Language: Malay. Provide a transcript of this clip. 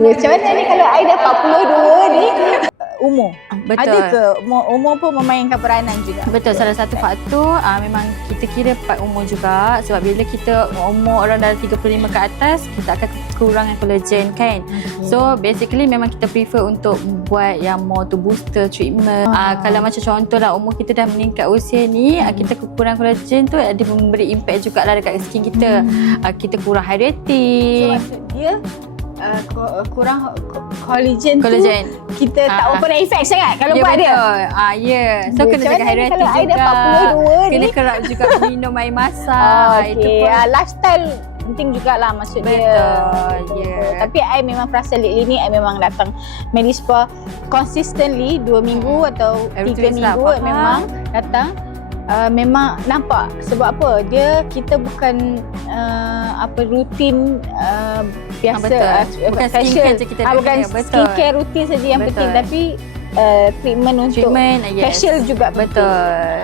Macam mana ni kalau I dah 42 ni? Umur. Betul. Ada ke umur pun memainkan peranan juga? Betul, salah satu faktor memang kita kira part umur juga, sebab bila kita umur orang dah 35 ke atas, kita akan kekurangan collagen kan. So basically memang kita prefer untuk buat yang more to booster treatment. Kalau macam contoh lah umur kita dah meningkat usia ni, kita kekurangan collagen tu ada memberi impact jugalah dekat skin kita. Kita kurang So hydrating. maksud dia kurang collagen tu kita tak apa nak effect sangat kalau buat dia. So kena jaga hydrating kalau I juga. dah 42 Kena ni. kerap juga minum air masak. Itu Okey, pun lifestyle penting jugalah maksud dia. Betul. Tapi I memang perasan lately ni I memang datang Medispa consistently 2 minggu atau 3 Every 2 weeks lah, minggu faham. memang datang. Memang nampak sebab apa dia kita bukan rutin biasa betul. Bukan facial. skincare je kita nak Bukan kena, betul. skincare rutin saja yang Betul. penting, tapi treatment untuk treatment, yes. facial juga penting. Betul.